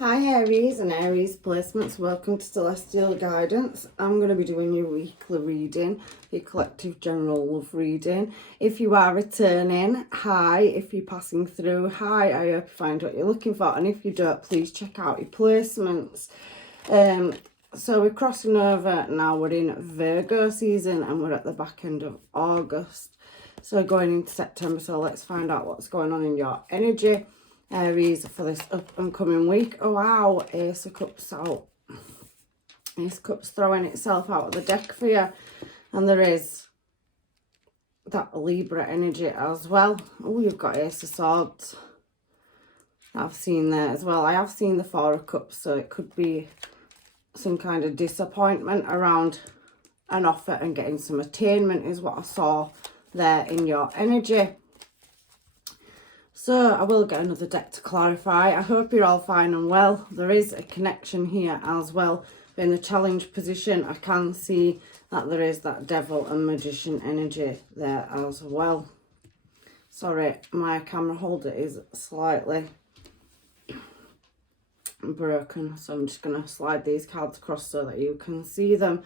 Hi Aries and Aries placements, welcome to Celestial Guidance. I'm going to be doing your weekly reading, your collective general love reading. If you are returning, hi. If you're passing through, hi. I hope you find what you're looking for, and if you don't, please check out your placements. So we're crossing over now, we're in Virgo season and we're at the back end of August. So going into September, so let's find out what's going on in your energy, Aries, for this up and coming week. Oh wow, Ace of Cups out. Ace of Cups throwing itself out of the deck for you. And there is that Libra energy as well. Oh, you've got Ace of Swords. I've seen there as well. I have seen the Four of Cups, so it could be some kind of disappointment around an offer and getting some attainment is what I saw there in your energy. So I will get another deck to clarify. I hope you're all fine and well. There is a connection here as well. In the challenge position, I can see that there is that Devil and Magician energy there as well. Sorry, my camera holder is slightly broken, so I'm just going to slide these cards across so that you can see them.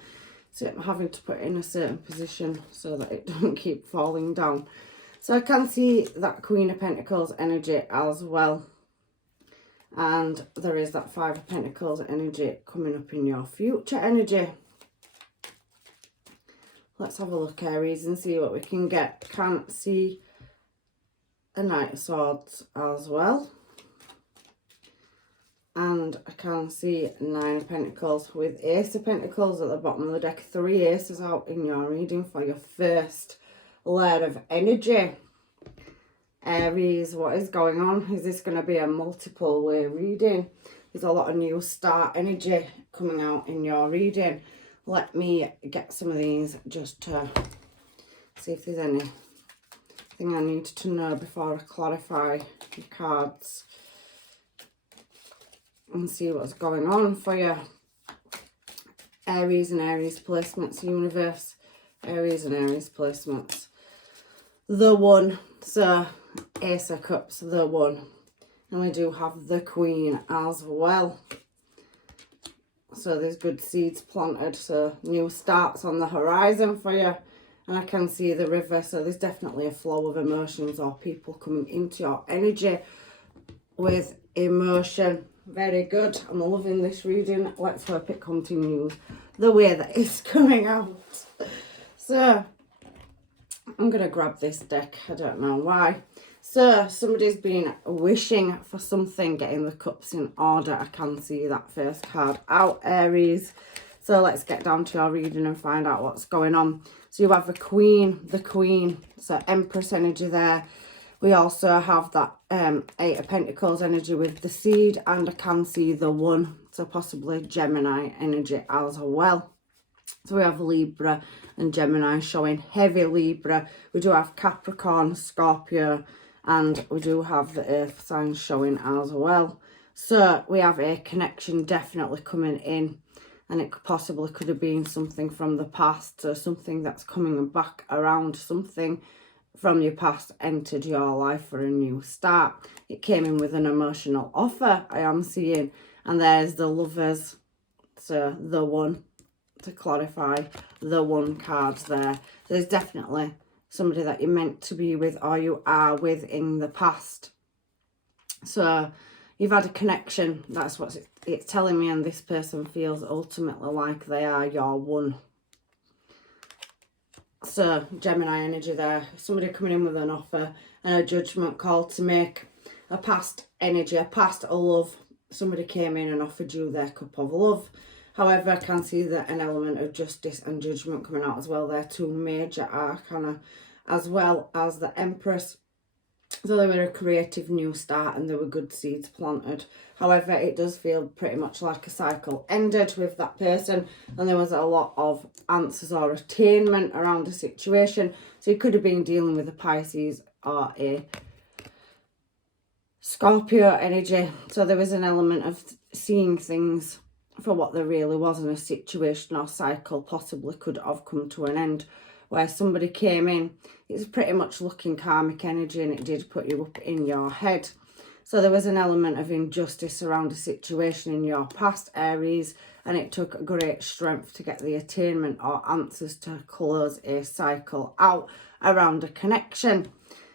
So I'm having to put it in a certain position so that it doesn't keep falling down. So I can see that Queen of Pentacles energy as well, and there is that Five of Pentacles energy coming up in your future energy. Let's have a look, Aries, and see what we can get. Can't see a Knight of Swords as well. And I can see Nine of Pentacles with Ace of Pentacles at the bottom of the deck. 3 aces out in your reading for your first layer of energy. Aries, what is going on? Is this going to be a multiple way reading? There's a lot of new start energy coming out in your reading. Let me get some of these just to see if there's anything I need to know before I clarify the cards and see what's going on for you. Aries and Aries placements, universe. Aries and Aries placements. The one. So Ace of Cups, the one. And we do have the Queen as well. So there's good seeds planted. So new starts on the horizon for you. And I can see the river. So there's definitely a flow of emotions or people coming into your energy with emotion. Very good. I'm loving this reading. Let's hope it continues the way that it's coming out. So I'm going to grab this deck. I don't know why. So somebody's been wishing for something, getting the cups in order. I can see that first card out, Aries. So let's get down to your reading and find out what's going on. So you have the Queen. So Empress energy there. We also have that Eight of Pentacles energy with the Seed, and I can see the One, so possibly Gemini energy as well. So we have Libra and Gemini showing heavy Libra. We do have Capricorn, Scorpio, and we do have the Earth signs showing as well. So we have a connection definitely coming in, and it possibly could have been something from the past, so something that's coming back around, something from your past entered your life for a new start. It came in with an emotional offer, I am seeing, and there's the Lovers, so the One, to clarify, the One cards there. There's definitely somebody that you're meant to be with or you are with in the past. So you've had a connection, that's what it's telling me, and this person feels ultimately like they are your one. So Gemini energy there, somebody coming in with an offer and a judgment call to make, a past energy, a past love. Somebody came in and offered you their cup of love. However, I can see that an element of justice and judgment coming out as well there. 2 major arcana, as well as the Empress. So they were a creative new start and there were good seeds planted. However, it does feel pretty much like a cycle ended with that person, and there was a lot of answers or attainment around the situation. So you could have been dealing with a Pisces or a Scorpio energy. So there was an element of seeing things for what there really was, and a situation or cycle possibly could have come to an end where somebody came in. It's pretty much looking karmic energy, and it did put you up in your head. So there was an element of injustice around a situation in your past, Aries, and it took great strength to get the attainment or answers to close a cycle out around a connection.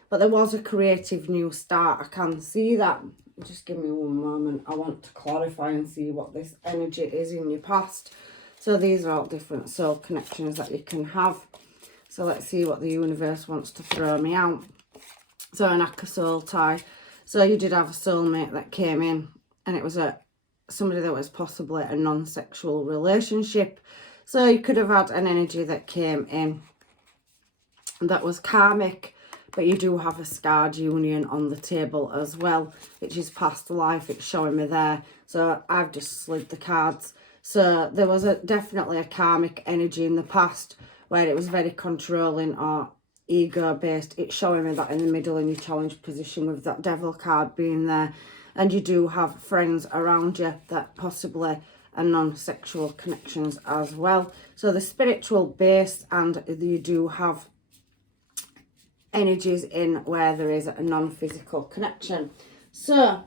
But there was a creative new start. I can see that. Just give me one moment. I want to clarify and see what this energy is in your past. So these are all different soul connections that you can have. So let's see what the universe wants to throw me out. So an Akka soul tie. So you did have a soulmate that came in, and it was somebody that was possibly a non-sexual relationship. So you could have had an energy that came in that was karmic, but you do have a scarred union on the table as well, which is past life. It's showing me there. So I've just slid the cards. So there was definitely a karmic energy in the past where it was very controlling or ego-based. It's showing me that in the middle in your challenge position with that devil card being there. And you do have friends around you that possibly are non-sexual connections as well. So the spiritual base, and you do have energies in where there is a non-physical connection. So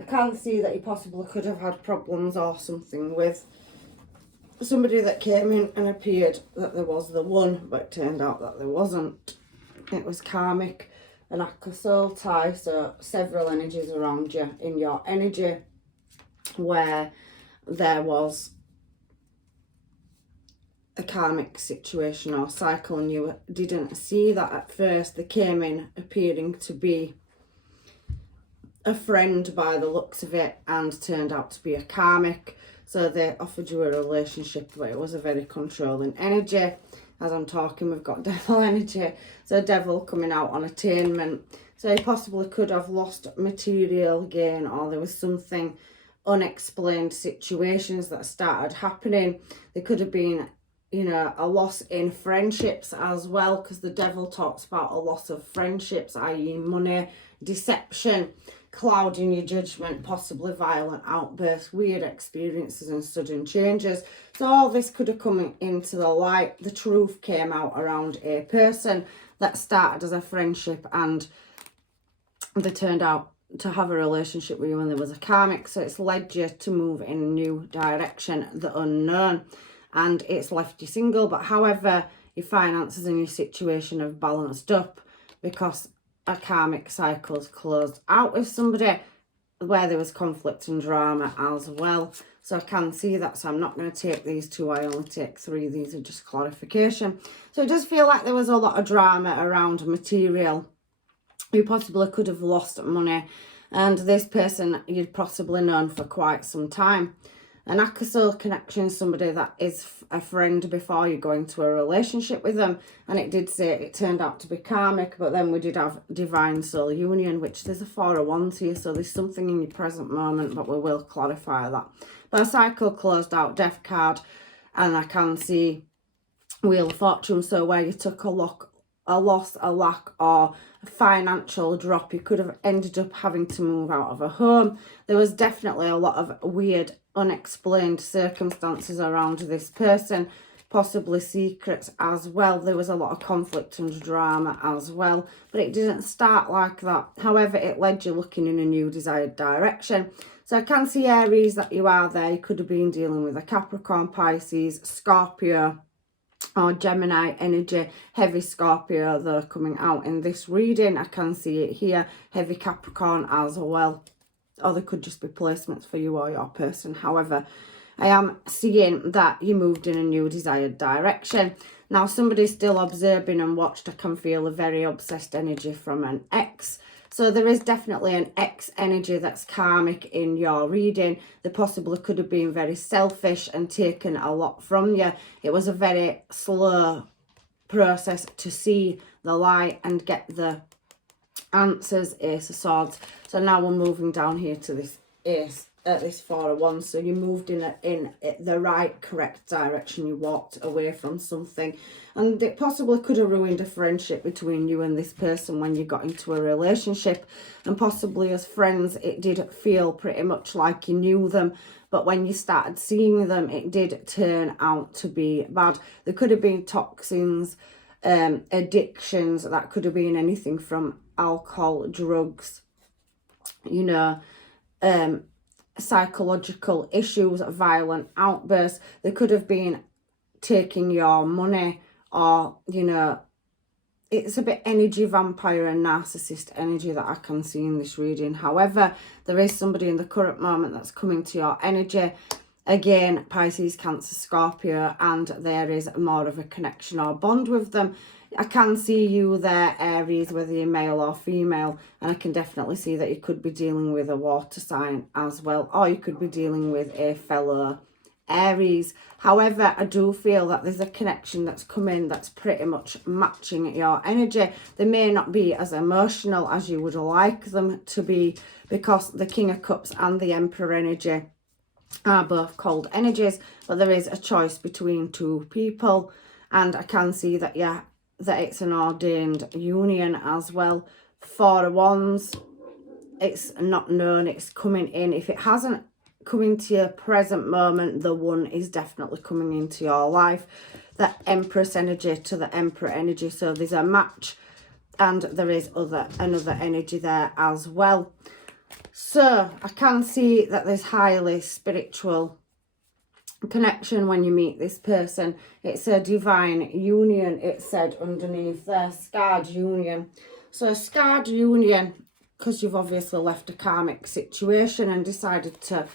I can see that you possibly could have had problems or something with somebody that came in and appeared that there was the one, but it turned out that there wasn't. It was karmic, an Akka soul tie, so several energies around you in your energy where there was a karmic situation or cycle, and you didn't see that at first. They came in appearing to be a friend by the looks of it, and turned out to be a karmic. So they offered you a relationship, but it was a very controlling energy. As I'm talking, we've got devil energy. So devil coming out on attainment. So you possibly could have lost material gain, or there was something unexplained situations that started happening. There could have been, you know, a loss in friendships as well, because the devil talks about a loss of friendships, i.e. money, deception, clouding your judgment, possibly violent outbursts, weird experiences and sudden changes. So all this could have come into the light. The truth came out around a person that started as a friendship, and they turned out to have a relationship with you, and there was a karmic. So it's led you to move in a new direction, the unknown, and it's left you single. But however, your finances and your situation have balanced up because a karmic cycle's closed out with somebody where there was conflict and drama as well. So I can see that. So I'm not going to take these two. I only take three. These are just clarification. So it does feel like there was a lot of drama around material. You possibly could have lost money, and this person you'd possibly known for quite some time. An Akka soul connection, somebody that is a friend before you go into a relationship with them. And it did say it turned out to be karmic, but then we did have divine soul union, which there's a 4 of Wands here. So there's something in your present moment, but we will clarify that. But a cycle closed out, death card, and I can see Wheel of Fortune. So where you took a loss, a lack, or a financial drop, you could have ended up having to move out of a home. There was definitely a lot of weird, unexplained circumstances around this person, possibly secrets as well. There was a lot of conflict and drama as well, but it didn't start like that. However, it led you looking in a new desired direction. So I can see, Aries, that you are there. You could have been dealing with a Capricorn, Pisces, Scorpio, or Gemini energy. Heavy Scorpio though coming out in this reading. I can see it here. Heavy Capricorn as well. Or they could just be placements for you or your person. However, I am seeing that you moved in a new desired direction. Now, somebody's still observing and watched. I can feel a very obsessed energy from an ex. So there is definitely an ex energy that's karmic in your reading. They possibly could have been very selfish and taken a lot from you. It was a very slow process to see the light and get the answers. Ace of Swords. So now we're moving down here to this Ace, this 4 of Wands. So you moved in the right, correct direction. You walked away from something, and it possibly could have ruined a friendship between you and this person when you got into a relationship. And possibly as friends, it did feel pretty much like you knew them, but when you started seeing them, it did turn out to be bad. There could have been toxins, addictions. That could have been anything from alcohol, drugs, you know, psychological issues, violent outbursts. They could have been taking your money, or, you know, it's a bit energy vampire and narcissist energy that I can see in this reading. However, there is somebody in the current moment that's coming to your energy. Again, Pisces, Cancer, Scorpio, and there is more of a connection or bond with them. I can see you there, Aries, whether you're male or female, and I can definitely see that you could be dealing with a water sign as well, or you could be dealing with a fellow Aries. However, I do feel that there's a connection that's coming that's pretty much matching your energy. They may not be as emotional as you would like them to be, because the King of Cups and the Emperor energy are both cold energies, but there is a choice between two people, and I can see that, yeah, that it's an ordained union as well. Four of Wands, it's not known, it's coming in. If it hasn't come into your present moment, the one is definitely coming into your life. The Empress energy to the Emperor energy, so there's a match, and there is another energy there as well. So I can see that there's highly spiritual connection when you meet this person. It's a divine union, it said underneath there, scarred union. So a scarred union, because you've obviously left a karmic situation and decided to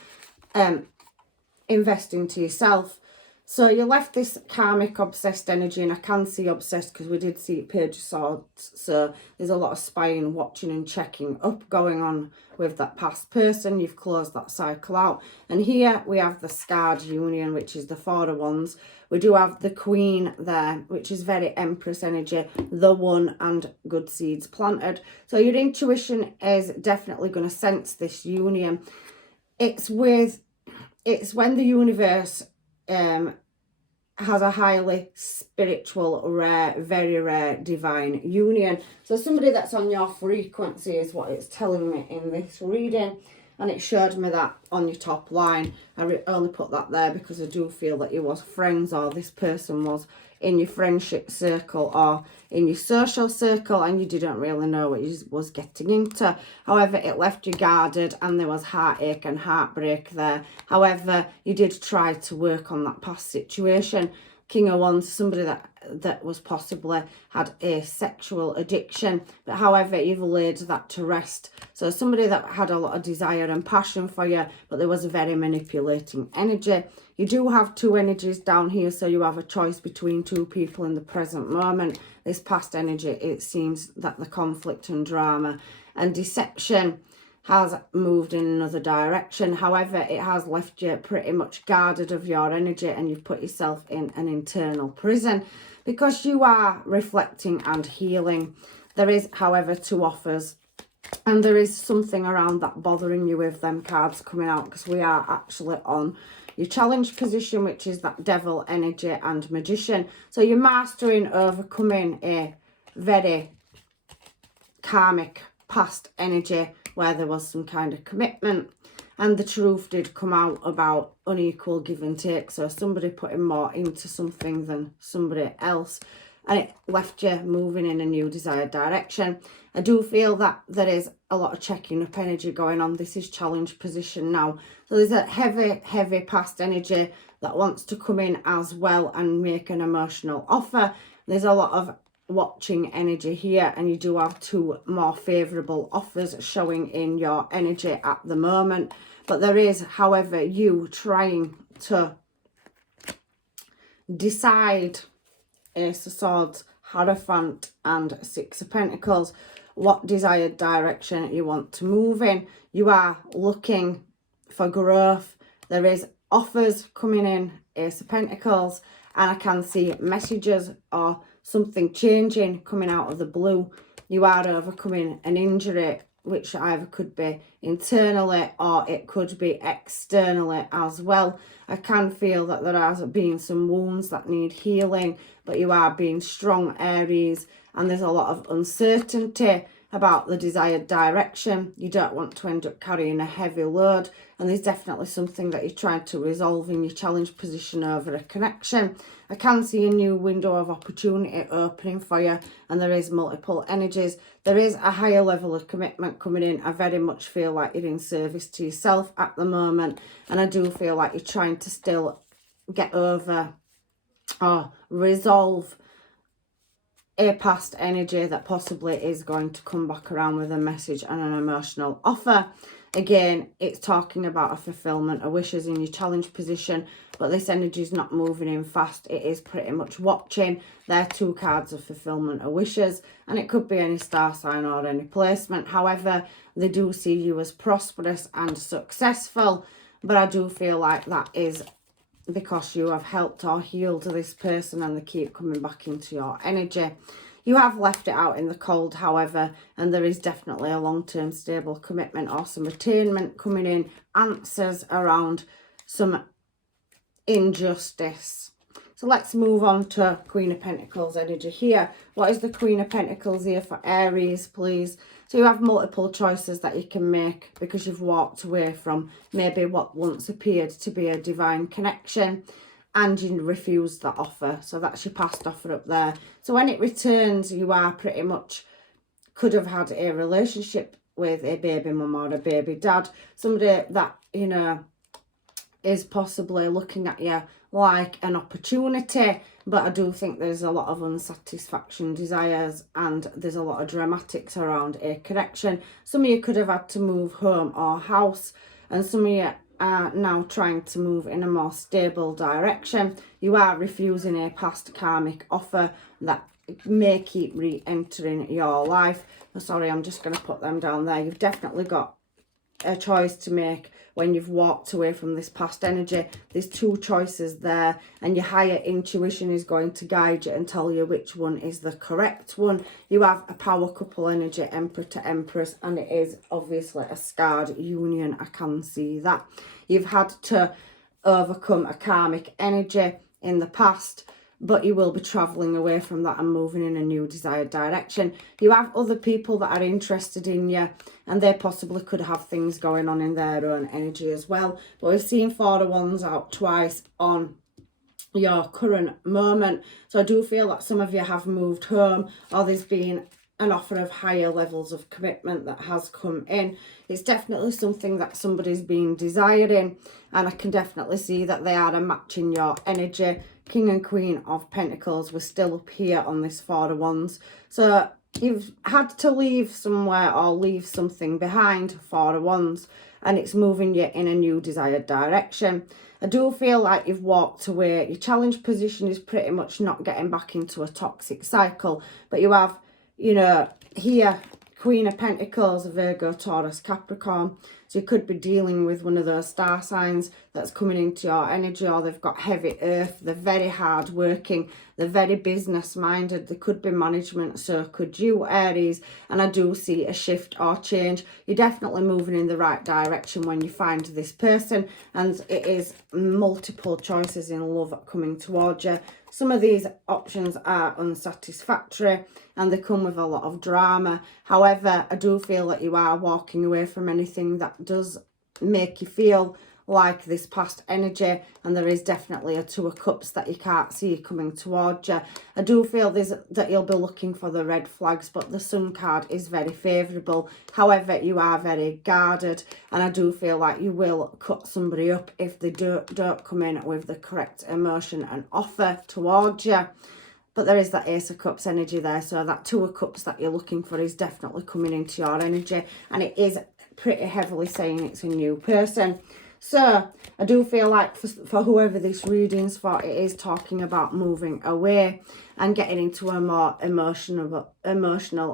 invest into yourself. So you left this karmic obsessed energy, and I can see obsessed because we did see Page of Swords. So there's a lot of spying, watching and checking up going on with that past person. You've closed that cycle out. And here we have the scarred union, which is the Four of Wands. We do have the Queen there, which is very Empress energy, the one, and good seeds planted. So your intuition is definitely going to sense this union. It's when the universe has a highly spiritual, rare, very rare divine union. So somebody that's on your frequency is what it's telling me in this reading, and it showed me that on your top line. I only put that there because I do feel that you was friends, or this person was in your friendship circle or in your social circle, and you didn't really know what you was getting into. However, it left you guarded, and there was heartache and heartbreak there. However, you did try to work on that past situation. King of Wands, somebody that was possibly had a sexual addiction, but however, you've laid that to rest. So somebody that had a lot of desire and passion for you, but there was a very manipulating energy. You do have two energies down here, so you have a choice between two people in the present moment. This past energy, it seems that the conflict and drama and deception has moved in another direction. However, it has left you pretty much guarded of your energy, and you've put yourself in an internal prison because you are reflecting and healing. There is, however, two offers, and there is something around that bothering you with them cards coming out, because we are actually on your challenge position, which is that Devil energy and Magician. So you're mastering overcoming a very karmic past energy where there was some kind of commitment, and the truth did come out about unequal give and take. So somebody putting more into something than somebody else, and it left you moving in a new desired direction. I do feel that there is a lot of checking up energy going on. This is challenge position now. So there's a heavy past energy that wants to come in as well and make an emotional offer. There's a lot of watching energy here, and you do have two more favorable offers showing in your energy at the moment. But there is, however, you trying to decide, Ace of Swords, Hierophant and Six of Pentacles, what desired direction you want to move in. You are looking for growth. There is offers coming in, Ace of Pentacles, and I can see messages or something changing coming out of the blue. You are overcoming an injury, which either could be internally or it could be externally as well. I can feel that there has been some wounds that need healing, but you are being strong, Aries, and there's a lot of uncertainty about the desired direction. You don't want to end up carrying a heavy load, and there's definitely something that you're trying to resolve in your challenge position over a connection. I can see a new window of opportunity opening for you, and there is multiple energies. There is a higher level of commitment coming in. I very much feel like you're in service to yourself at the moment, and I do feel like you're trying to still get over or resolve a past energy that possibly is going to come back around with a message and an emotional offer. Again, it's talking about a fulfillment of wishes in your challenge position, but this energy is not moving in fast. It is pretty much watching. They're 2 cards of fulfillment of wishes, and it could be any star sign or any placement. However, they do see you as prosperous and successful, but I do feel like that is because you have helped or healed this person and they keep coming back into your energy. You have left it out in the cold, however, and there is definitely a long-term stable commitment or some attainment coming in, answers around some injustice. So let's move on to Queen of Pentacles energy here. What is the Queen of Pentacles here for Aries, please? So you have multiple choices that you can make because you've walked away from maybe what once appeared to be a divine connection, and you refused that offer. So that's your past offer up there. So when it returns, you are pretty much could have had a relationship with a baby mum or a baby dad. Somebody that, you know, is possibly looking at you like an opportunity, but I do think there's a lot of unsatisfaction, desires, and there's a lot of dramatics around a connection. Some of you could have had to move home or house, and some of you are now trying to move in a more stable direction. You are refusing a past karmic offer that may keep re-entering your life. Oh, sorry, I'm just going to put them down there. You've definitely got a choice to make when you've walked away from this past energy. There's 2 choices there, and your higher intuition is going to guide you and tell you which one is the correct one. You have a power couple energy, Emperor to Empress, and it is obviously a scarred union. I can see that. You've had to overcome a karmic energy in the past, but you will be travelling away from that and moving in a new desired direction. You have other people that are interested in you, and they possibly could have things going on in their own energy as well. But we've seen 4 of Wands out twice on your current moment. So I do feel that some of you have moved home, or there's been an offer of higher levels of commitment that has come in. It's definitely something that somebody's been desiring, and I can definitely see that they are a match in your energy. King and Queen of Pentacles, we're still up here on this 4 of Wands. So you've had to leave somewhere or leave something behind, 4 of Wands, and it's moving you in a new desired direction. I do feel like you've walked away. Your challenge position is pretty much not getting back into a toxic cycle, but you have, you know, here, Queen of Pentacles, Virgo, Taurus, Capricorn. So you could be dealing with one of those star signs that's coming into your energy, or they've got heavy earth. They're very hard working. They're very business minded. They could be management. So could you, Aries. And I do see a shift or change. You're definitely moving in the right direction when you find this person. And it is multiple choices in love coming towards you. Some of these options are unsatisfactory and they come with a lot of drama. However, I do feel that you are walking away from anything that does make you feel like this past energy, and there is definitely a 2 of Cups that you can't see coming towards you. I do feel that you'll be looking for the red flags, but the Sun card is very favourable. However, you are very guarded, and I do feel like you will cut somebody up if they don't come in with the correct emotion and offer towards you. But there is that Ace of Cups energy there, so that 2 of Cups that you're looking for is definitely coming into your energy, and it is pretty heavily saying it's a new person. So I do feel like for whoever this reading's for, it is talking about moving away and getting into a more emotional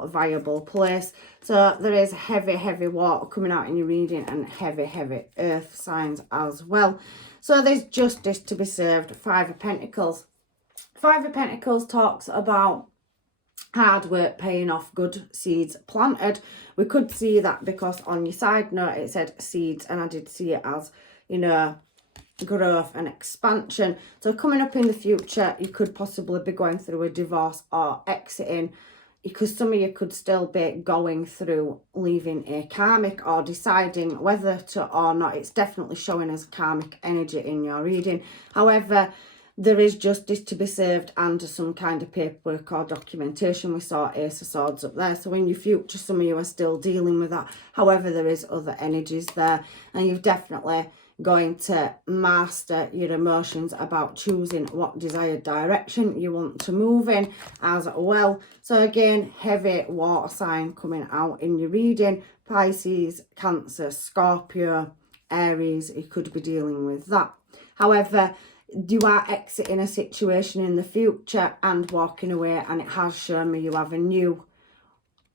viable place. So there is heavy water coming out in your reading, and heavy earth signs as well. So there's justice to be served. 5 of Pentacles. 5 of Pentacles talks about hard work paying off, good seeds planted. We could see that because on your side note it said seeds, and I did see it as, you know, growth and expansion. So coming up in the future, you could possibly be going through a divorce or exiting, because some of you could still be going through leaving a karmic or deciding whether to or not. It's definitely showing as karmic energy in your reading. However, there is justice to be served under some kind of paperwork or documentation. We saw Ace of Swords up there. So in your future, some of you are still dealing with that. However, there is other energies there. And you've definitely going to master your emotions about choosing what desired direction you want to move in as well. So again, heavy water sign coming out in your reading. Pisces, Cancer, Scorpio, Aries, you could be dealing with that. However, you are exiting a situation in the future and walking away, and it has shown me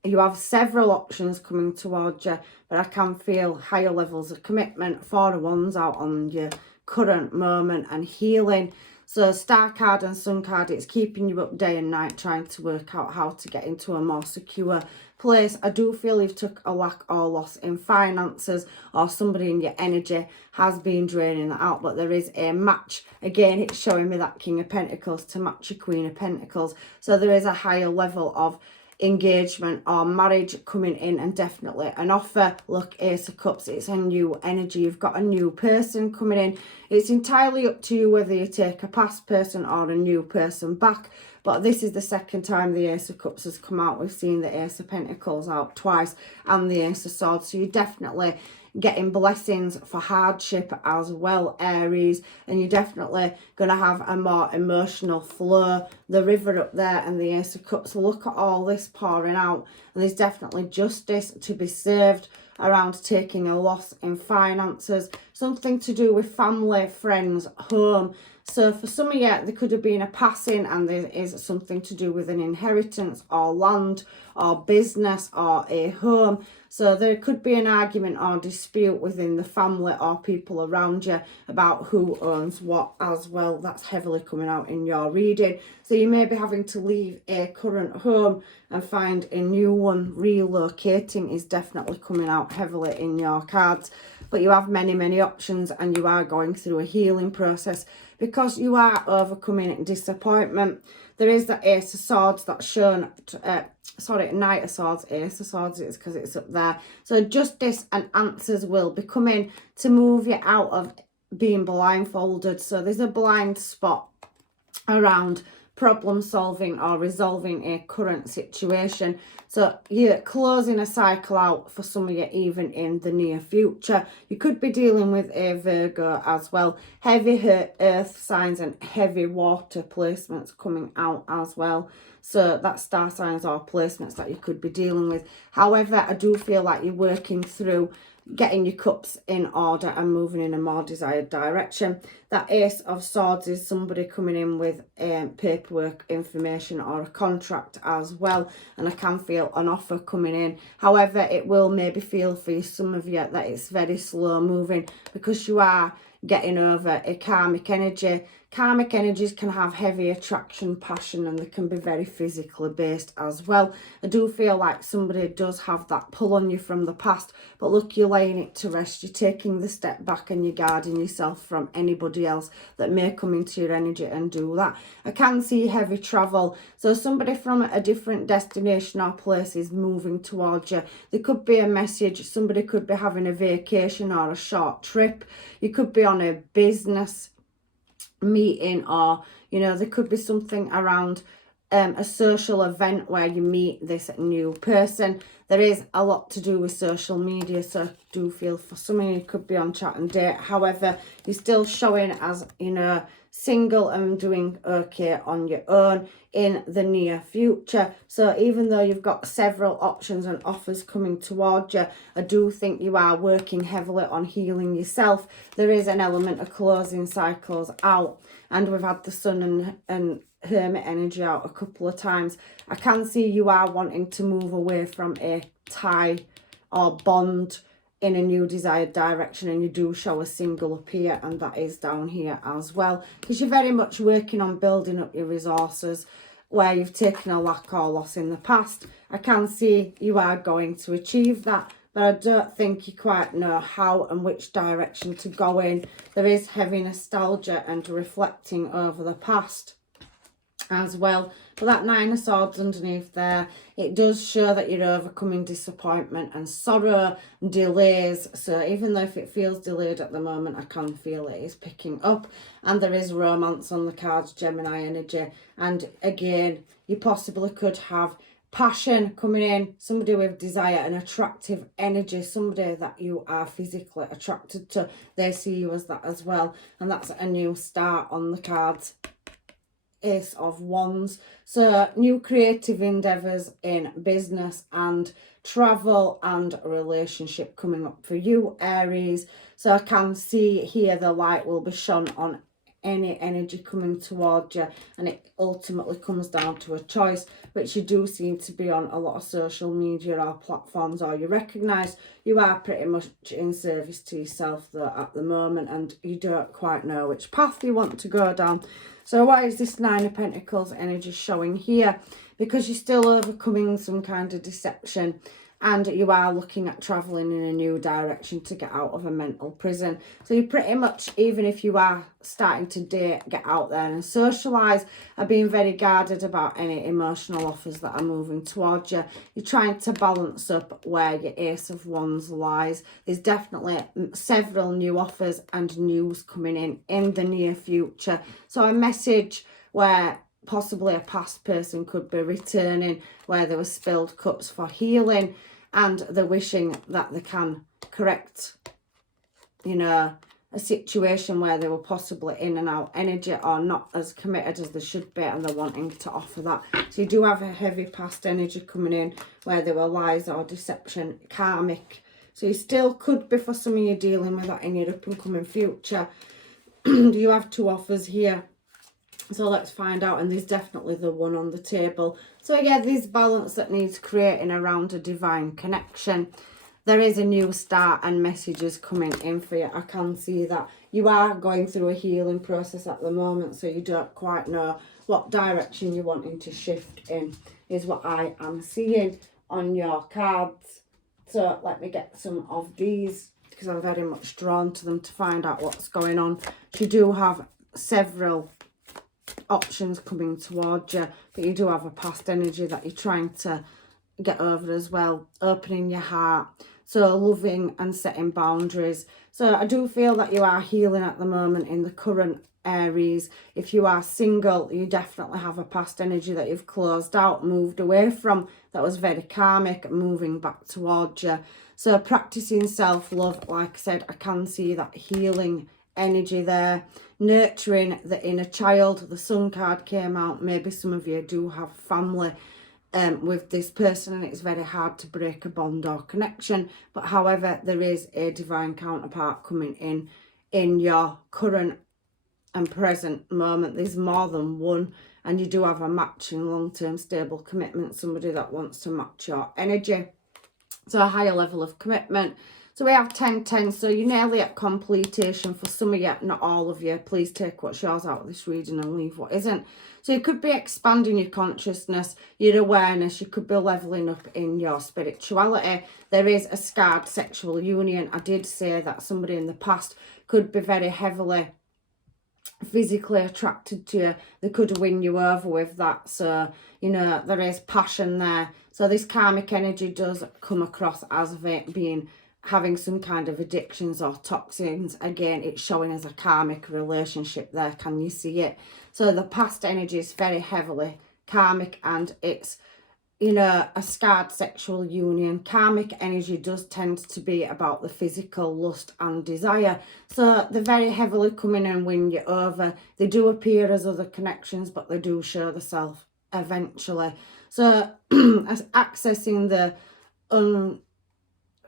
you have several options coming towards you, but I can feel higher levels of commitment. 4 of Wands out on your current moment and healing. So Star card and Sun card, it's keeping you up day and night trying to work out how to get into a more secure place. I do feel you've took a lack or loss in finances, or somebody in your energy has been draining that out, but there is a match. Again, it's showing me that King of Pentacles to match your Queen of Pentacles. So there is a higher level of engagement or marriage coming in, and definitely an offer. Look, Ace of Cups, it's a new energy. You've got a new person coming in. It's entirely up to you whether you take a past person or a new person back, but this is the second time the Ace of Cups has come out. We've seen the Ace of Pentacles out twice and the Ace of Swords, so you're definitely getting blessings for hardship as well, Aries, and you're definitely going to have a more emotional flow. The river up there and the Ace of Cups, look at all this pouring out, and there's definitely justice to be served around taking a loss in finances, something to do with family, friends, home. So for some of you, there could have been a passing, and there is something to do with an inheritance or land or business or a home. So there could be an argument or dispute within the family or people around you about who owns what as well. That's heavily coming out in your reading. So you may be having to leave a current home and find a new one. Relocating is definitely coming out heavily in your cards. But you have many, many options, and you are going through a healing process because you are overcoming disappointment. There is the Ace of Swords that's shown, Knight of Swords, Ace of Swords, it's because it's up there. So justice and answers will be coming to move you out of being blindfolded. So there's a blind spot around problem solving or resolving a current situation. So you're closing a cycle out for some of you, even in the near future. You could be dealing with a Virgo as well. Heavy earth signs and heavy water placements coming out as well. So that's star signs or placements that you could be dealing with. However, I do feel like you're working through getting your cups in order and moving in a more desired direction. That Ace of Swords is somebody coming in with paperwork, information or a contract as well, and I can feel an offer coming in. However, it will maybe feel for some of you that it's very slow moving because you are getting over a karmic energy. Karmic energies can have heavy attraction, passion, and they can be very physically based as well. I do feel like somebody does have that pull on you from the past, but look, you're laying it to rest. You're taking the step back and you're guarding yourself from anybody else that may come into your energy and do that. I can see heavy travel. So somebody from a different destination or place is moving towards you. There could be a message. Somebody could be having a vacation or a short trip. You could be on a business meeting, or there could be something around a social event where you meet this new person. There is a lot to do with social media, so I do feel for some of you could be on chat and date. However, you're still showing as single and doing okay on your own in the near future. So even though you've got several options and offers coming towards you, I do think you are working heavily on healing yourself. There is an element of closing cycles out, and we've had the Sun and Hermit energy out a couple of times. I can see you are wanting to move away from a tie or bond in a new desired direction, and you do show a single up here, and that is down here as well, because you're very much working on building up your resources where you've taken a lack or loss in the past. I can see you are going to achieve that, but I don't think you quite know how and which direction to go in. There is heavy nostalgia and reflecting over the past. as well. But that Nine of Swords underneath there, it does show that you're overcoming disappointment and sorrow, delays. So even though if it feels delayed at the moment, I can feel it is picking up. And there is romance on the cards, Gemini energy. And again, you possibly could have passion coming in, somebody with desire and attractive energy, somebody that you are physically attracted to. They see you as that as well. And that's a new start on the cards. Ace of Wands. So new creative endeavours in business and travel and relationship coming up for you, Aries. So I can see here the light will be shone on any energy coming towards you, and it ultimately comes down to a choice, which you do seem to be on a lot of social media or platforms, or you recognise you are pretty much in service to yourself though at the moment, and you don't quite know which path you want to go down. So why is this Nine of Pentacles energy showing here? Because you're still overcoming some kind of deception, and you are looking at travelling in a new direction to get out of a mental prison. So you pretty much, even if you are starting to date, get out there and socialise, are being very guarded about any emotional offers that are moving towards you. You're trying to balance up where your Ace of Wands lies. There's definitely several new offers and news coming in the near future. So a message where possibly a past person could be returning, where there were spilled cups for healing, and they're wishing that they can correct, you know, a situation where they were possibly in and out energy or not as committed as they should be, and they're wanting to offer that. So you do have a heavy past energy coming in where there were lies or deception, karmic. So you still could be, for some of you, dealing with that in your up and coming future. You have two offers here. So let's find out, and there's definitely the one on the table. So yeah, there's balance that needs creating around a divine connection. There is a new start and messages coming in for you. I can see that you are going through a healing process at the moment, so you don't quite know what direction you're wanting to shift in, is what I am seeing on your cards. So let me get some of these, because I'm very much drawn to them to find out what's going on. You do have several options coming towards you, but you do have a past energy that you're trying to get over as well, opening your heart, so loving and setting boundaries. So I do feel that you are healing at the moment in the current Aries. If you are single, you definitely have a past energy that you've closed out, moved away from, that was very karmic, moving back towards you. So practicing self-love, like I said, I can see that healing energy there, nurturing the inner child. The Sun card came out. Maybe some of you do have family with this person, and it's very hard to break a bond or connection. But however, there is a divine counterpart coming in your current and present moment. There's more than one, and you do have a matching long-term stable commitment, somebody that wants to match your energy. So a higher level of commitment. So we have 10-10, so you're nearly at completion for some of you, not all of you. Please take what's yours out of this reading and leave what isn't. So you could be expanding your consciousness, your awareness. You could be levelling up in your spirituality. There is a scarred sexual union. I did say that somebody in the past could be very heavily physically attracted to you. They could win you over with that. So, you know, there is passion there. So this karmic energy does come across as being having some kind of addictions or toxins. Again, it's showing as a karmic relationship there. Can you see it? So the past energy is very heavily karmic, and it's, you know, a scarred sexual union. Karmic energy does tend to be about the physical lust and desire. So they're very heavily coming and win you over. They do appear as other connections, but they do show the self eventually. So as accessing the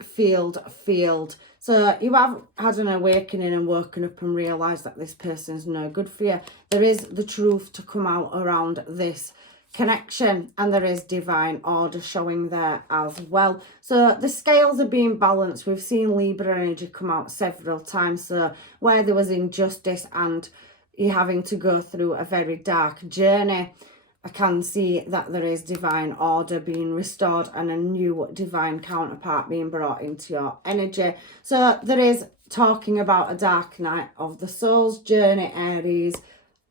field. So you have had an awakening and woken up and realised that this person's no good for you. There is the truth to come out around this connection, and there is divine order showing there as well. So the scales are being balanced. We've seen Libra energy come out several times, so where there was injustice and you're having to go through a very dark journey, I can see that there is divine order being restored and a new divine counterpart being brought into your energy. So there is talking about a dark night of the soul's journey, Aries.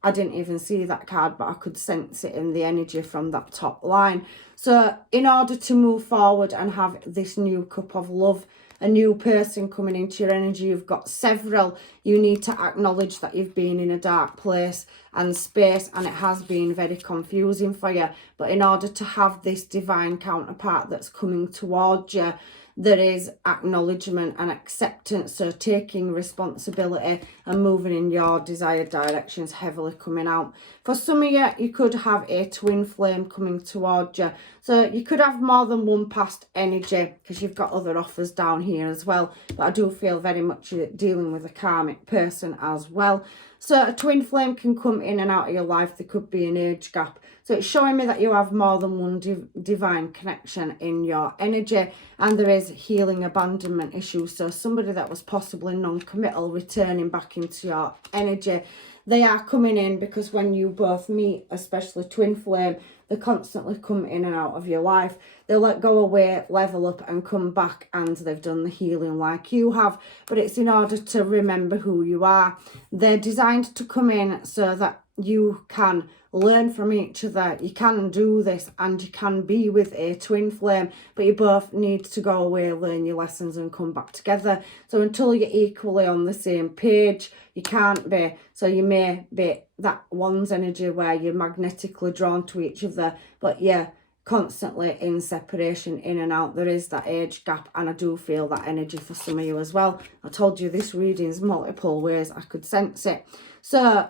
I didn't even see that card, but I could sense it in the energy from that top line. So in order to move forward and have this new cup of love, a new person coming into your energy, you've got several. You need to acknowledge that you've been in a dark place and space, and it has been very confusing for you. But in order to have this divine counterpart that's coming towards you, there is acknowledgement and acceptance. So taking responsibility and moving in your desired directions heavily coming out. For some of you, you could have a twin flame coming towards you. So you could have more than one past energy, because you've got other offers down here as well. But I do feel very much you're dealing with a karmic person as well. So a twin flame can come in and out of your life. There could be an age gap. So it's showing me that you have more than one divine connection in your energy, and there is healing abandonment issues. So somebody that was possibly non-committal returning back into your energy. They are coming in because when you both meet, especially twin flame, they constantly come in and out of your life. They'll let go away, level up and come back, and they've done the healing like you have. But it's in order to remember who you are. They're designed to come in so that you can learn from each other. You can do this and you can be with a twin flame, but you both need to go away, learn your lessons and come back together. So until you're equally on the same page, you can't be. So you may be that one's energy where you're magnetically drawn to each other, but you're constantly in separation, in and out. There is that age gap, and I do feel that energy for some of you as well. I told you this reading's multiple ways. I could sense it. So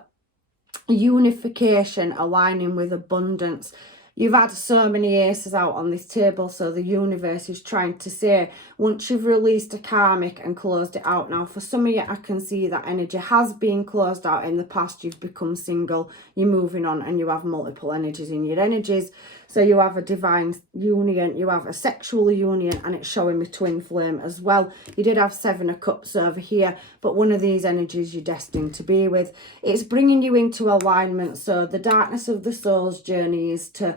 unification, aligning with abundance. You've had so many aces out on this table, so the universe is trying to say, once you've released a karmic and closed it out now, for some of you, I can see that energy has been closed out in the past. You've become single, you're moving on, and you have multiple energies in your energies. So you have a divine union, you have a sexual union, and it's showing me twin flame as well. You did have 7 of cups over here, but one of these energies you're destined to be with. It's bringing you into alignment. So the darkness of the soul's journey is to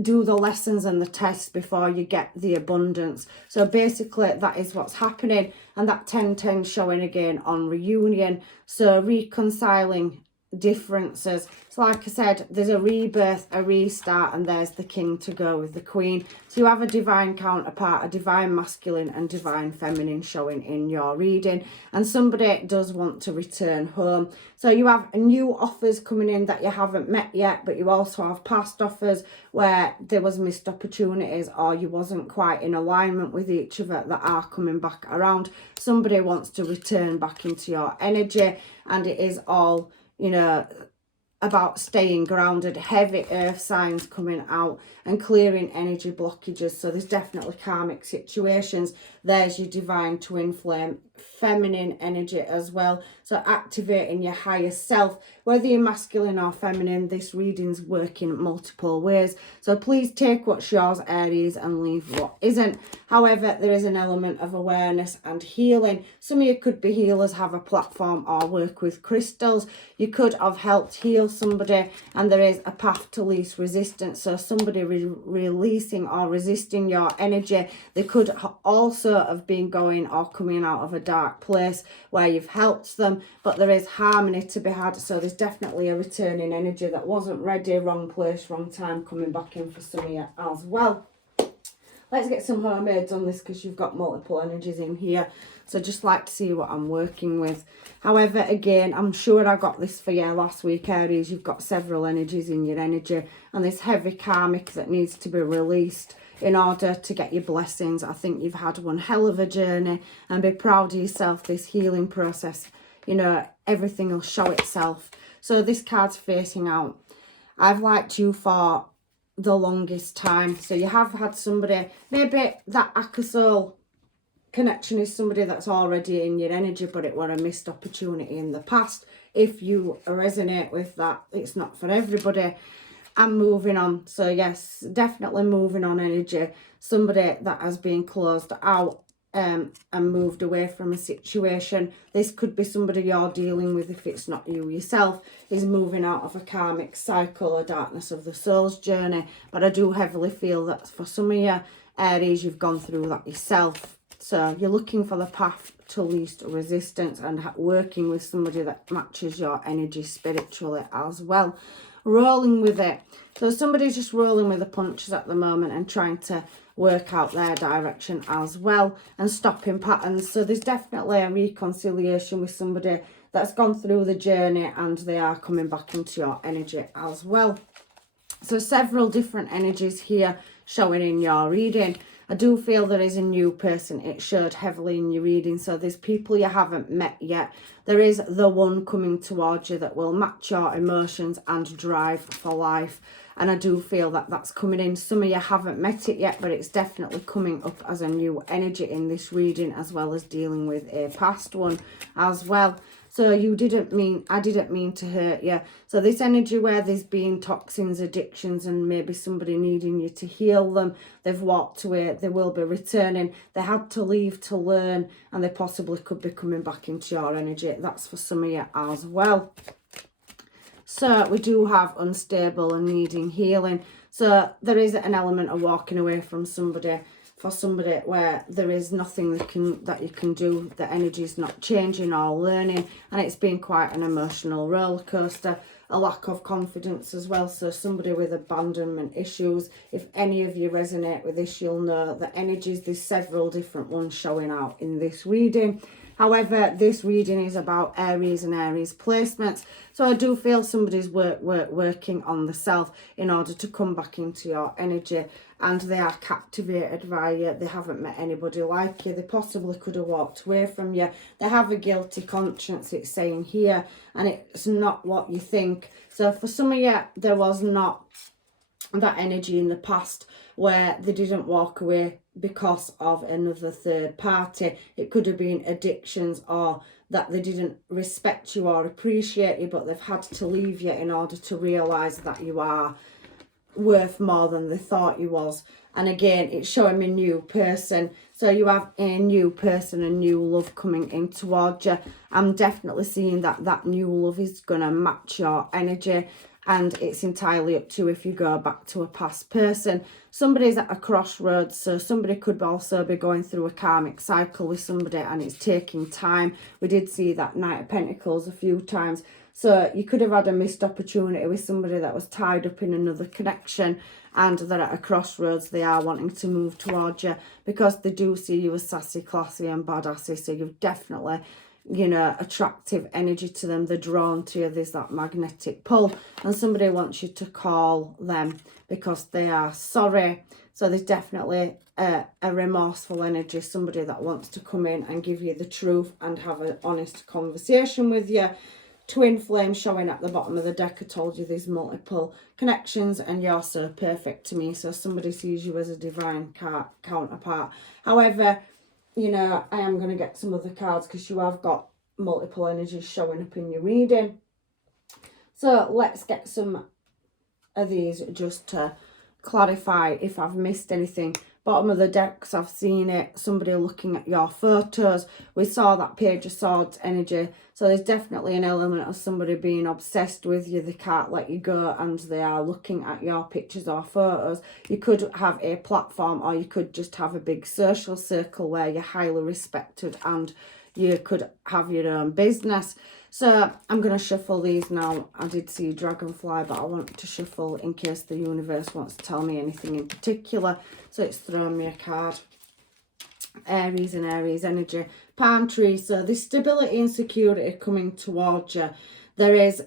do the lessons and the tests before you get the abundance. So basically that is what's happening, and that 10-10 showing again on reunion. So reconciling differences. So like I said, there's a rebirth, a restart, and there's the king to go with the queen. So you have a divine counterpart, a divine masculine and divine feminine showing in your reading, and somebody does want to return home. So you have new offers coming in that you haven't met yet, but you also have past offers where there was missed opportunities or you wasn't quite in alignment with each other that are coming back around. Somebody wants to return back into your energy, and it is all, you know, about staying grounded. Heavy earth signs coming out and clearing energy blockages. So there's definitely karmic situations. There's your divine twin flame, feminine energy as well. So activating your higher self, whether you're masculine or feminine, this reading's working multiple ways. So please take what's yours, Aries, and leave what isn't. However, there is an element of awareness and healing. Some of you could be healers, have a platform or work with crystals. You could have helped heal somebody, and there is a path to least resistance. So somebody releasing or resisting your energy. They could also have been going or coming out of a dark place where you've helped them, but there is harmony to be had. So there's definitely a returning energy that wasn't ready, wrong place, wrong time, coming back in for some of you as well. Let's get some mermaids on this, because you've got multiple energies in here. So just like to see what I'm working with. However, again, I'm sure I got this for you last week, Aries. You've got several energies in your energy, and this heavy karmic that needs to be released in order to get your blessings. I think you've had one hell of a journey, and be proud of yourself. This healing process, you know, everything will show itself. So this card's facing out. I've liked you for the longest time. So you have had somebody, maybe that Akasol connection is somebody that's already in your energy, but it were a missed opportunity in the past. If you resonate with that, it's not for everybody. I'm moving on. So yes, definitely moving on energy. Somebody that has been closed out and moved away from a situation. This could be somebody you're dealing with, if it's not you yourself, is moving out of a karmic cycle, a darkness of the soul's journey. But I do heavily feel that for some of you, Aries, you've gone through that yourself. So you're looking for the path to least resistance, and working with somebody that matches your energy spiritually as well. Rolling with it. So somebody's just rolling with the punches at the moment and trying to work out their direction as well, and stopping patterns. So there's definitely a reconciliation with somebody that's gone through the journey, and they are coming back into your energy as well. So several different energies here showing in your reading. I do feel there is a new person. It showed heavily in your reading. So there's people you haven't met yet. There is the one coming towards you that will match your emotions and drive for life. And I do feel that that's coming in. Some of you haven't met it yet, but it's definitely coming up as a new energy in this reading, as well as dealing with a past one as well. So I didn't mean to hurt you. So this energy where there's been toxins, addictions, and maybe somebody needing you to heal them, they've walked away, they will be returning. They had to leave to learn, and they possibly could be coming back into your energy. That's for some of you as well. So we do have unstable and needing healing. So there is an element of walking away from somebody, for somebody where there is nothing that you can do. The energy is not changing or learning, and it's been quite an emotional roller coaster. A lack of confidence as well. So somebody with abandonment issues. If any of you resonate with this, you'll know the energies. There's several different ones showing out in this reading. However, this reading is about Aries and Aries placements. So I do feel somebody's working on the self in order to come back into your energy, and they are captivated by you. They haven't met anybody like you. They possibly could have walked away from you. They have a guilty conscience, it's saying here, and it's not what you think. So for some of you, there was not that energy in the past where they didn't walk away because of another third party. It could have been addictions, or that they didn't respect you or appreciate you, but they've had to leave you in order to realise that you are worth more than they thought you was. And again, it's showing me new person. So you have a new person, a new love coming in towards you. I'm definitely seeing that new love is going to match your energy, and it's entirely up to you if you go back to a past person. Somebody's at a crossroads, so somebody could also be going through a karmic cycle with somebody, and it's taking time. We did see that Knight of Pentacles a few times. So you could have had a missed opportunity with somebody that was tied up in another connection, and they're at a crossroads. They are wanting to move towards you because they do see you as sassy, classy and badassy. So you've definitely, you know, attractive energy to them. They're drawn to you. There's that magnetic pull, and somebody wants you to call them because they are sorry. So there's definitely a remorseful energy, somebody that wants to come in and give you the truth and have an honest conversation with you. Twin flame showing at the bottom of the deck. I told you there's multiple connections, and you're so perfect to me. So somebody sees you as a divine counterpart. However, you know, I am going to get some other cards because you have got multiple energies showing up in your reading. So let's get some of these just to clarify if I've missed anything. Bottom of the decks, I've seen it. Somebody looking at your photos. We saw that Page of Swords energy. So there's definitely an element of somebody being obsessed with you. They can't let you go, and they are looking at your pictures or photos. You could have a platform, or you could just have a big social circle where you're highly respected, and you could have your own business. So I'm going to shuffle these now. I did see Dragonfly, but I want to shuffle in case the universe wants to tell me anything in particular. So it's thrown me a card. Aries and Aries energy. Palm tree. So there's stability and security coming towards you. There is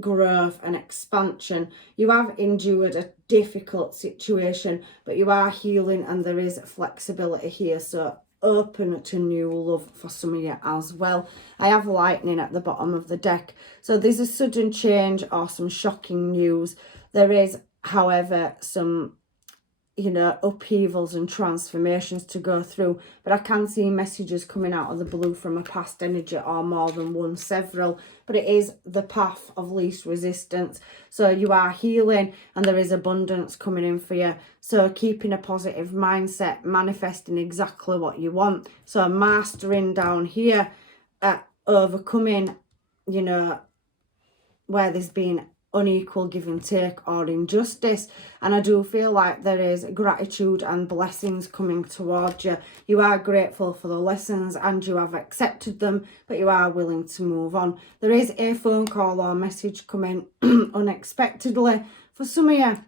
growth and expansion. You have endured a difficult situation, but you are healing, and there is flexibility here. So open to new love for some of you as well. I have lightning at the bottom of the deck. So there's a sudden change or some shocking news. There is, however, some, you know, upheavals and transformations to go through, but I can see messages coming out of the blue from a past energy, or more than one, several, but it is the path of least resistance. So you are healing, and there is abundance coming in for you. So keeping a positive mindset, manifesting exactly what you want. So mastering down here, overcoming, you know, where there's been unequal give and take or injustice. And I do feel like there is gratitude and blessings coming towards you. You are grateful for the lessons and you have accepted them, but you are willing to move on. There is a phone call or message coming unexpectedly for some of you,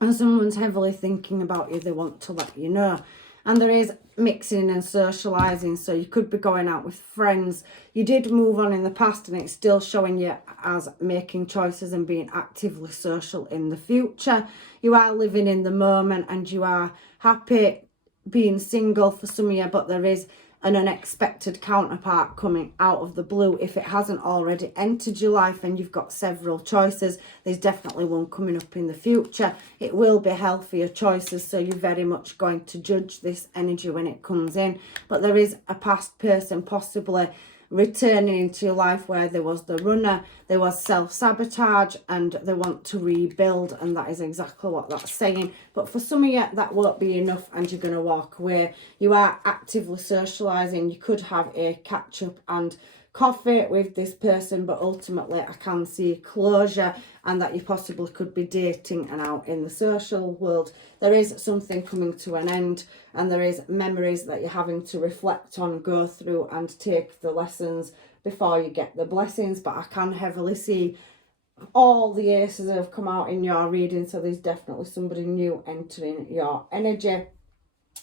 and someone's heavily thinking about you. They want to let you know. And there is mixing and socialising, so you could be going out with friends. You did move on in the past and it's still showing you as making choices and being actively social in the future. You are living in the moment and you are happy being single for some of you, but there is an unexpected counterpart coming out of the blue. If it hasn't already entered your life and you've got several choices, there's definitely one coming up in the future. It will be healthier choices, so you're very much going to judge this energy when it comes in. But there is a past person possibly returning into your life where there was the runner, there was self-sabotage, and they want to rebuild, and that is exactly what that's saying. But for some of you, that won't be enough and you're going to walk away. You are actively socialising. You could have a catch-up and coffee with this person, but ultimately I can see closure and that you possibly could be dating and out in the social world. There is something coming to an end and there is memories that you're having to reflect on, go through and take the lessons before you get the blessings. But I can heavily see all the aces that have come out in your reading, so there's definitely somebody new entering your energy.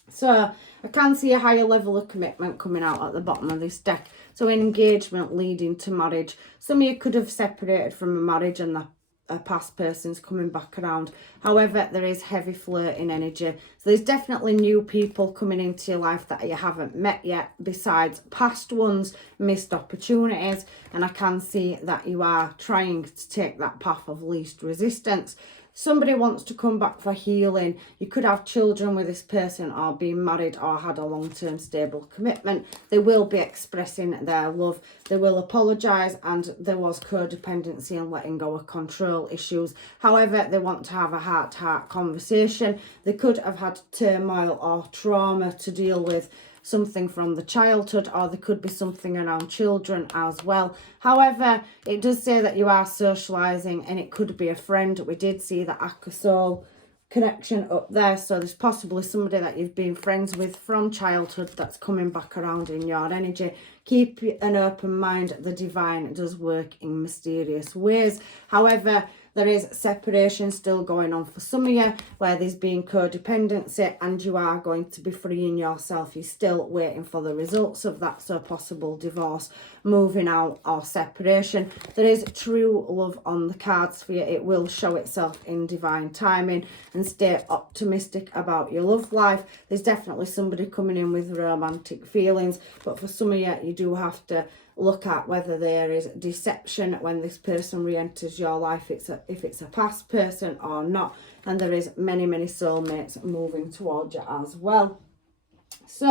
So I can see a higher level of commitment coming out at the bottom of this deck. So engagement leading to marriage. Some of you could have separated from a marriage and a past person's coming back around. However, there is heavy flirting energy. So there's definitely new people coming into your life that you haven't met yet, besides past ones, missed opportunities. And I can see that you are trying to take that path of least resistance. Somebody wants to come back for healing. You could have children with this person or been married or had a long-term stable commitment. They will be expressing their love. They will apologise, and there was codependency and letting go of control issues. However, they want to have a heart-to-heart conversation. They could have had turmoil or trauma to deal with, something from the childhood, or there could be something around children as well. However, it does say that you are socialising and it could be a friend. We did see the Akasol connection up there, so there's possibly somebody that you've been friends with from childhood that's coming back around in your energy. Keep an open mind. The divine does work in mysterious ways. However, there is separation still going on for some of you, where there's been codependency and you are going to be freeing yourself. You're still waiting for the results of that, so possible divorce, moving out or separation. There is true love on the cards for you. It will show itself in divine timing, and stay optimistic about your love life. There's definitely somebody coming in with romantic feelings, but for some of you, you do have to look at whether there is deception when this person re-enters your life, if it's a past person or not. And there is many soulmates moving towards you as well. So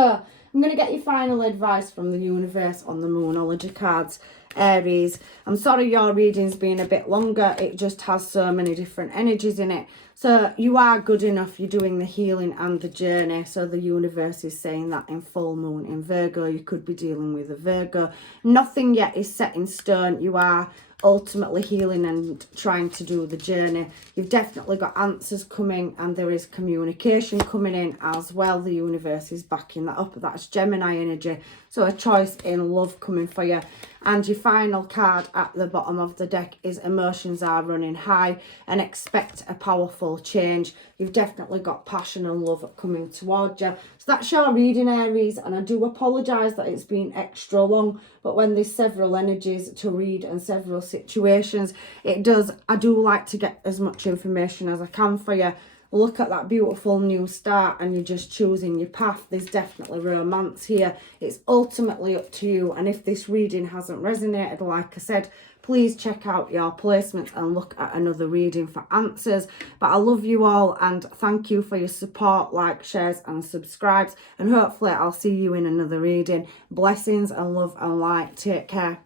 I'm going to get your final advice from the universe on the Moonology cards, Aries. I'm sorry your reading's been a bit longer. It just has so many different energies in it. So you are good enough. You're doing the healing and the journey. So the universe is saying that in full moon in Virgo, you could be dealing with a Virgo. Nothing yet is set in stone. You are ultimately healing and trying to do the journey. You've definitely got answers coming, and there is communication coming in as well. The universe is backing that up. That's Gemini energy. So a choice in love coming for you. And your final card at the bottom of the deck is emotions are running high and expect a powerful change. You've definitely got passion and love coming towards you. So that's your reading, Aries, and I do apologise that it's been extra long, but when there's several energies to read and several situations, I do like to get as much information as I can for you. Look at that beautiful new start, and you're just choosing your path. There's definitely romance here. It's ultimately up to you, and if this reading hasn't resonated, like I said, please check out your placements and look at another reading for answers. But I love you all, and thank you for your support. Like, shares and subscribes, and hopefully I'll see you in another reading. Blessings and love and light. Take care.